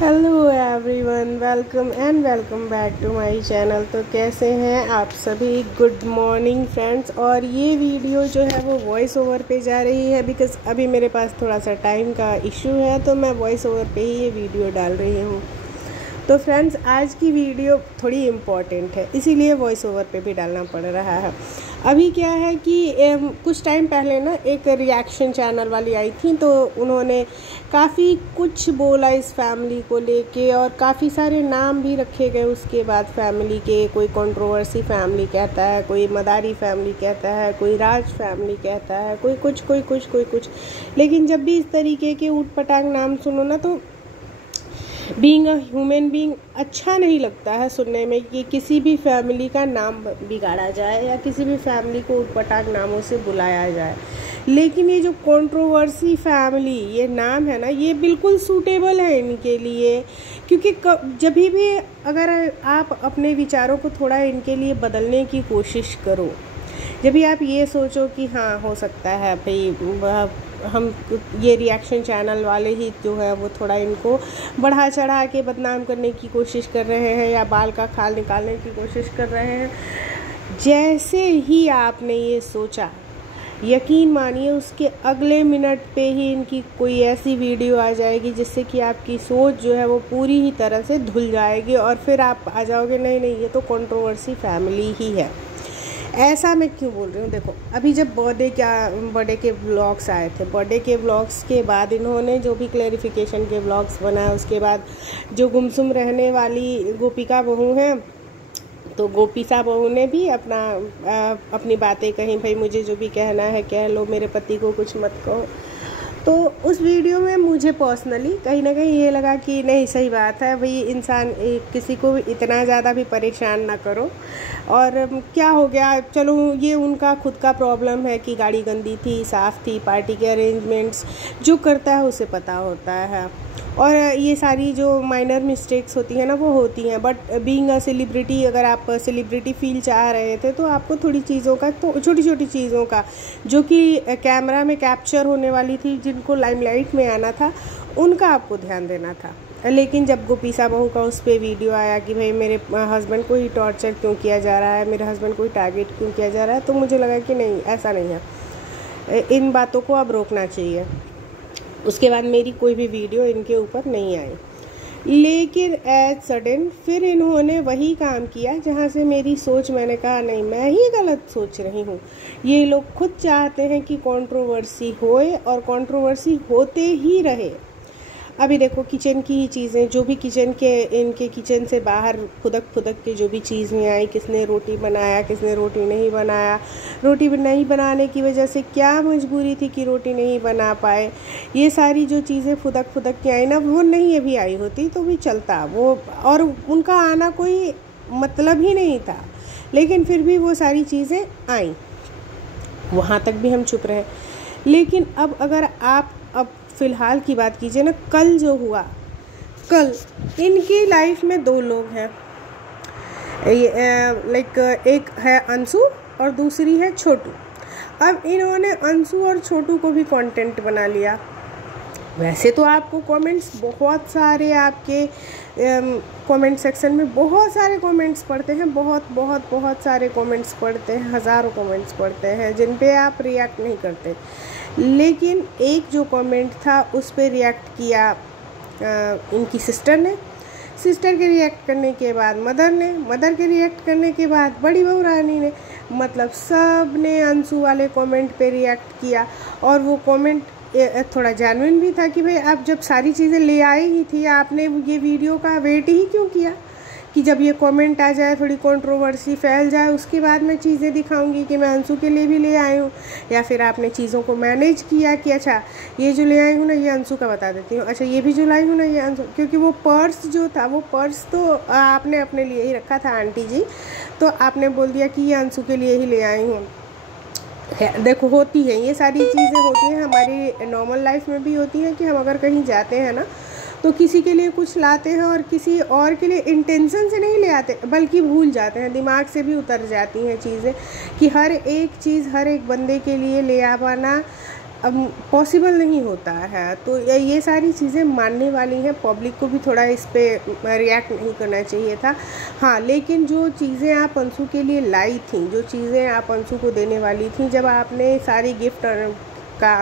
Hello everyone, welcome back to my channel. तो कैसे हैं आप सभी? Good morning friends. और ये वीडियो जो है वो वॉइस ओवर पे जा रही है बिकॉज़ अभी मेरे पास थोड़ा सा टाइम का इशू है, तो मैं वॉइस ओवर पे ही ये वीडियो डाल रही हूँ। तो फ्रेंड्स, आज की वीडियो थोड़ी इम्पॉर्टेंट है, इसीलिए वॉइस ओवर पे भी डालना पड़ रहा है। अभी क्या है कि कुछ टाइम पहले ना एक रिएक्शन चैनल वाली आई थी, तो उन्होंने काफ़ी कुछ बोला इस फैमिली को लेके और काफ़ी सारे नाम भी रखे गए उसके बाद फैमिली के। कोई कंट्रोवर्सी फैमिली कहता है, कोई मदारी फैमिली कहता है, कोई राज फैमिली कहता है, कोई कुछ। लेकिन जब भी इस तरीके के ऊट पटांग नाम सुनो ना, तो बीइंग अ ह्यूमन बीइंग अच्छा नहीं लगता है सुनने में कि किसी भी फैमिली का नाम बिगाड़ा जाए या किसी भी फैमिली को उटपटांग नामों से बुलाया जाए। लेकिन ये जो कंट्रोवर्सी फैमिली ये नाम है ना, ये बिल्कुल सूटेबल है इनके लिए, क्योंकि जब भी अगर आप अपने विचारों को थोड़ा इनके लिए बदलने की कोशिश करो, जब भी आप ये सोचो कि हाँ हो सकता है भाई हम ये रिएक्शन चैनल वाले ही जो है वो थोड़ा इनको बढ़ा चढ़ा के बदनाम करने की कोशिश कर रहे हैं या बाल का खाल निकालने की कोशिश कर रहे हैं, जैसे ही आपने ये सोचा, यकीन मानिए उसके अगले मिनट पे ही इनकी कोई ऐसी वीडियो आ जाएगी जिससे कि आपकी सोच जो है वो पूरी ही तरह से धुल जाएगी और फिर आप आ जाओगे नहीं ये तो कंट्रोवर्सी फैमिली ही है। ऐसा मैं क्यों बोल रही हूँ? देखो, अभी जब बर्थडे के व्लॉग्स आए थे, बर्थडे के व्लॉग्स के बाद इन्होंने जो भी क्लैरिफिकेशन के व्लॉग्स बनाए, उसके बाद जो गुमसुम रहने वाली गोपिका बहू हैं, तो गोपिका बहू ने भी अपनी बातें कही, भाई मुझे जो भी कहना है कह लो, मेरे पति को कुछ मत कहो। तो उस वीडियो में मुझे पर्सनली कहीं ना कहीं ये लगा कि नहीं, सही बात है भाई, इंसान किसी को इतना ज़्यादा भी परेशान ना करो। और क्या हो गया, चलो ये उनका खुद का प्रॉब्लम है कि गाड़ी गंदी थी, साफ़ थी, पार्टी के अरेंजमेंट्स जो करता है उसे पता होता है, और ये सारी जो माइनर मिस्टेक्स होती हैं ना वो होती हैं। बट बीइंग अ सेलिब्रिटी, अगर आप सेलिब्रिटी फील चाह रहे थे तो आपको थोड़ी चीज़ों का, तो छोटी छोटी चीज़ों का जो कि कैमरा में कैप्चर होने वाली थी, जिनको लाइमलाइट में आना था, उनका आपको ध्यान देना था। लेकिन जब गोपीसा बहू का उस पर वीडियो आया कि भाई मेरे हस्बैंड को ही टॉर्चर क्यों किया जा रहा है, मेरे हस्बैंड को ही टारगेट क्यों किया जा रहा है, तो मुझे लगा कि नहीं, ऐसा नहीं है, इन बातों को अब रोकना चाहिए। उसके बाद मेरी कोई भी वीडियो इनके ऊपर नहीं आई। लेकिन एज सडन फिर इन्होंने वही काम किया जहाँ से मेरी सोच, मैंने कहा नहीं, मैं ही गलत सोच रही हूँ। ये लोग खुद चाहते हैं कि कंट्रोवर्सी होए और कंट्रोवर्सी होते ही रहे। अभी देखो, किचन की ही चीज़ें, जो भी इनके किचन से बाहर फुदक के जो भी चीज़ें आई, किसने रोटी बनाया, किसने रोटी नहीं बनाया, रोटी नहीं बनाने की वजह से क्या मजबूरी थी कि रोटी नहीं बना पाए, ये सारी जो चीज़ें फुदक के आई ना, वो नहीं अभी आई होती तो भी चलता वो, और उनका आना कोई मतलब ही नहीं था, लेकिन फिर भी वो सारी चीज़ें आई, वहाँ तक भी हम चुप रहे। लेकिन अब अगर आप फ़िलहाल की बात कीजिए ना, कल जो हुआ, कल इनकी लाइफ में दो लोग हैं, लाइक एक है अंशु और दूसरी है छोटू। अब इन्होंने अंशु और छोटू को भी कंटेंट बना लिया। वैसे तो आपको कमेंट्स बहुत सारे, आपके कमेंट सेक्शन में बहुत सारे कमेंट्स पढ़ते हैं, बहुत सारे कमेंट्स पढ़ते हैं, हज़ारों कमेंट्स पढ़ते हैं जिन पे आप रिएक्ट नहीं करते। लेकिन एक जो कमेंट था उस पे रिएक्ट किया इनकी सिस्टर ने, सिस्टर के रिएक्ट करने के बाद मदर के रिएक्ट करने के बाद बड़ी बहू रानी ने, मतलब सब ने अंशु वाले कमेंट पे रिएक्ट किया। और वो कमेंट थोड़ा जेन्युइन भी था कि भाई आप जब सारी चीज़ें ले आई ही थी, आपने ये वीडियो का वेट ही क्यों किया कि जब ये कमेंट आ जाए, थोड़ी कंट्रोवर्सी फैल जाए, उसके बाद मैं चीज़ें दिखाऊंगी कि मैं अंशु के लिए भी ले आई हूँ। या फिर आपने चीज़ों को मैनेज किया कि अच्छा ये जो ले आई हूँ ना ये अंशु का बता देती हूँ, अच्छा ये भी जो लाई हूँ ना ये अंशु, क्योंकि वो पर्स जो था, वो पर्स तो आपने अपने लिए ही रखा था आंटी जी, तो आपने बोल दिया कि ये अंशु के लिए ही ले आई हूँ। देखो, होती है ये सारी चीज़ें, होती हैं हमारी नॉर्मल लाइफ में भी होती हैं कि हम अगर कहीं जाते हैं ना, तो किसी के लिए कुछ लाते हैं और किसी और के लिए इंटेंशन से नहीं ले आते, बल्कि भूल जाते हैं, दिमाग से भी उतर जाती हैं चीज़ें कि हर एक चीज़ हर एक बंदे के लिए ले आना अब पॉसिबल नहीं होता है। तो ये सारी चीज़ें मानने वाली हैं, पब्लिक को भी थोड़ा इस पे रिएक्ट नहीं करना चाहिए था। हाँ, लेकिन जो चीज़ें आप अंशु के लिए लाई थी, जो चीज़ें आप अंशु को देने वाली थी, जब आपने सारी गिफ्ट का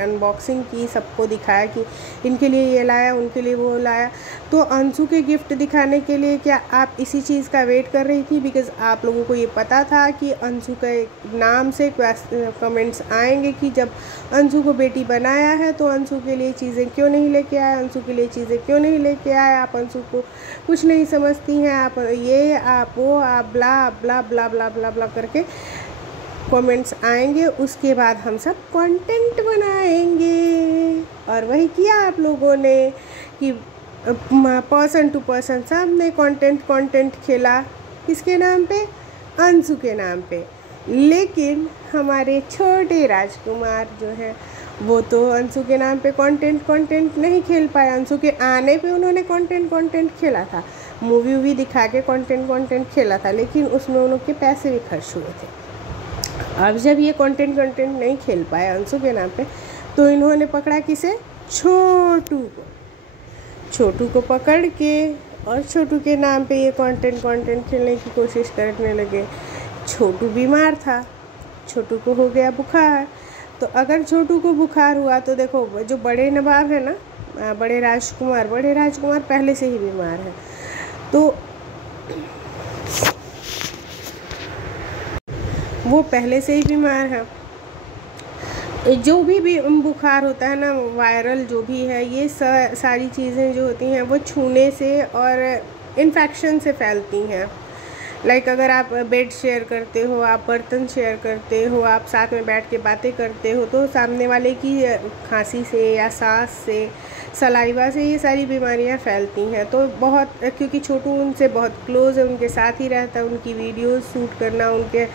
अनबॉक्सिंग की, सबको दिखाया कि इनके लिए ये लाया, उनके लिए वो लाया, तो अंशु के गिफ्ट दिखाने के लिए क्या आप इसी चीज़ का वेट कर रही थी? बिकॉज़ आप लोगों को ये पता था कि अंशु के नाम से कमेंट्स आएंगे कि जब अंशु को बेटी बनाया है तो अंशु के लिए चीज़ें क्यों नहीं लेके आए, अंशु के लिए चीज़ें क्यों नहीं लेके आए, आप अंशु को कुछ नहीं समझती हैं, आप ये, आप वो, आप ब्ला ब्ला ब्ला ब्ला ब्ला ब्ला करके कमेंट्स आएंगे। उसके बाद हम सब कंटेंट बनाएंगे, और वही किया आप लोगों ने कि पर्सन टू पर्सन सब ने कंटेंट खेला। किसके नाम पे? अंशु के नाम पे। लेकिन हमारे छोटे राजकुमार जो है वो तो अंशु के नाम पे कंटेंट नहीं खेल पाए। अंशु के आने पे उन्होंने कंटेंट खेला था, मूवी दिखा के कंटेंट खेला था, लेकिन उसमें उनके पैसे भी खर्च हुए थे। अब जब ये कंटेंट नहीं खेल पाए अंशु के नाम पे, तो इन्होंने पकड़ा किसे? छोटू को पकड़ के, और छोटू के नाम पे ये कंटेंट खेलने की कोशिश करने लगे। छोटू बीमार था, छोटू को हो गया बुखार। तो अगर छोटू को बुखार हुआ तो देखो, जो बड़े नवाब है ना, बड़े राजकुमार पहले से ही बीमार है, तो वो पहले से ही बीमार है। जो भी बुखार होता है ना, वायरल जो भी है, ये सारी चीज़ें जो होती हैं वो छूने से और इन्फेक्शन से फैलती हैं। लाइक अगर आप बेड शेयर करते हो, आप बर्तन शेयर करते हो, आप साथ में बैठ के बातें करते हो, तो सामने वाले की खांसी से या सांस से, सलाइवा से ये सारी बीमारियां फैलती हैं। तो बहुत, क्योंकि छोटू उनसे बहुत क्लोज है, उनके साथ ही रहता है, उनकी वीडियो शूट करना, उनके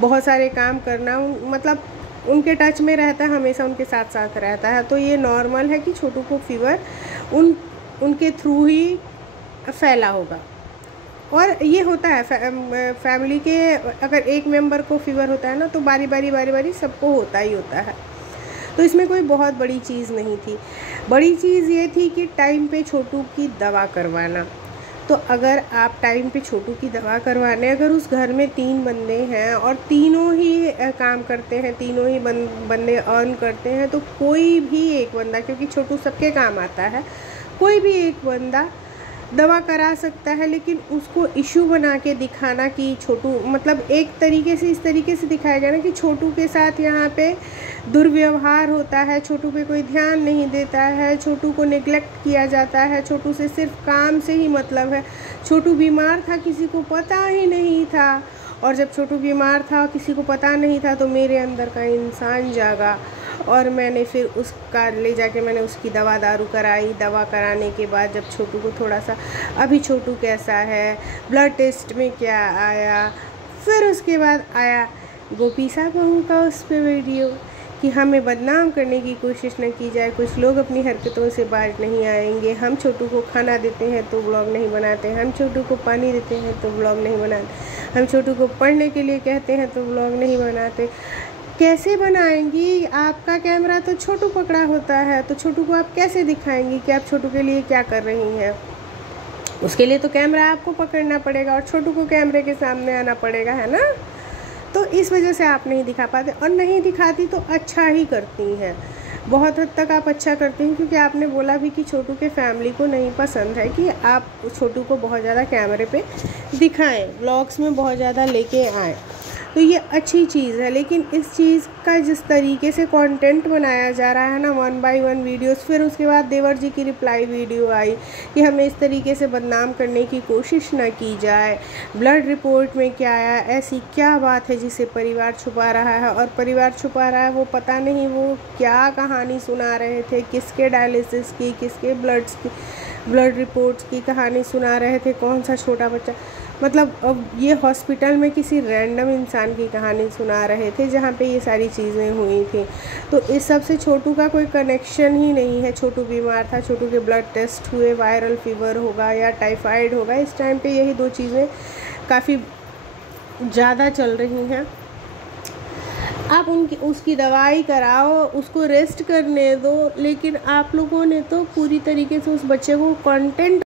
बहुत सारे काम करना, मतलब उनके टच में रहता है, हमेशा उनके साथ रहता है। तो ये नॉर्मल है कि छोटू को फीवर उनके थ्रू ही फैला होगा। और ये होता है फैमिली के, अगर एक मेंबर को फीवर होता है ना, तो बारी बारी सबको होता ही होता है। तो इसमें कोई बहुत बड़ी चीज़ नहीं थी। बड़ी चीज़ ये थी कि टाइम पे छोटू की दवा करवाना। तो अगर आप टाइम पे छोटू की दवा करवाने, अगर उस घर में 3 बंदे हैं और तीनों ही काम करते हैं, तीनों ही बंदे अर्न करते हैं, तो कोई भी एक बंदा, क्योंकि छोटू सबके काम आता है, कोई भी एक बंदा दवा करा सकता है। लेकिन उसको इशू बना के दिखाना कि छोटू, मतलब एक तरीके से, इस तरीके से दिखाया गया ना कि छोटू के साथ यहाँ पे दुर्व्यवहार होता है, छोटू पे कोई ध्यान नहीं देता है, छोटू को नेग्लेक्ट किया जाता है, छोटू से सिर्फ काम से ही मतलब है। छोटू बीमार था, किसी को पता ही नहीं था, और जब छोटू बीमार था, किसी को पता नहीं था, तो मेरे अंदर का इंसान जागा, और मैंने फिर उसका ले जाके मैंने उसकी दवा दारू कराई। दवा कराने के बाद जब छोटू को थोड़ा सा, अभी छोटू कैसा है, ब्लड टेस्ट में क्या आया, फिर उसके बाद आया गोपीसा बहू का उस पर वीडियो कि हमें बदनाम करने की कोशिश न की जाए, कुछ लोग अपनी हरकतों से बाहर नहीं आएंगे, हम छोटू को खाना देते हैं तो व्लॉग नहीं बनाते, हम छोटू को पानी देते हैं तो व्लॉग नहीं बनाते, हम छोटू को पढ़ने के लिए कहते हैं तो व्लॉग नहीं बनाते। कैसे बनाएंगी? आपका कैमरा तो छोटू पकड़ा होता है, तो छोटू को आप कैसे दिखाएंगी कि आप छोटू के लिए क्या कर रही हैं? उसके लिए तो कैमरा आपको पकड़ना पड़ेगा और छोटू को कैमरे के सामने आना पड़ेगा, है ना? तो इस वजह से आप नहीं दिखा पाते, और नहीं दिखाती तो अच्छा ही करती हैं, बहुत हद तक आप अच्छा करती हैं, क्योंकि आपने बोला भी कि छोटू के फैमिली को नहीं पसंद है कि आप छोटू को बहुत ज़्यादा कैमरे पे दिखाएं, व्लॉग्स में बहुत ज़्यादा लेके आएँ। तो ये अच्छी चीज़ है। लेकिन इस चीज़ का जिस तरीके से कंटेंट बनाया जा रहा है ना, 1 बाय 1 वीडियोस, फिर उसके बाद देवर जी की रिप्लाई वीडियो आई कि हमें इस तरीके से बदनाम करने की कोशिश ना की जाए, ब्लड रिपोर्ट में क्या आया, ऐसी क्या बात है जिसे परिवार छुपा रहा है, और परिवार छुपा रहा है वो पता नहीं वो क्या कहानी सुना रहे थे, किसके डायलिसिस की, किसके ब्लड रिपोर्ट्स की कहानी सुना रहे थे, कौन सा छोटा बच्चा, मतलब अब ये हॉस्पिटल में किसी रैंडम इंसान की कहानी सुना रहे थे जहाँ पे ये सारी चीज़ें हुई थी। तो इस सब से छोटू का कोई कनेक्शन ही नहीं है। छोटू बीमार था, छोटू के ब्लड टेस्ट हुए, वायरल फीवर होगा या टाइफाइड होगा, इस टाइम पे यही 2 चीज़ें काफ़ी ज़्यादा चल रही हैं। आप उनकी उसकी दवाई कराओ, उसको रेस्ट करने दो, लेकिन आप लोगों ने तो पूरी तरीके से उस बच्चे को कंटेंट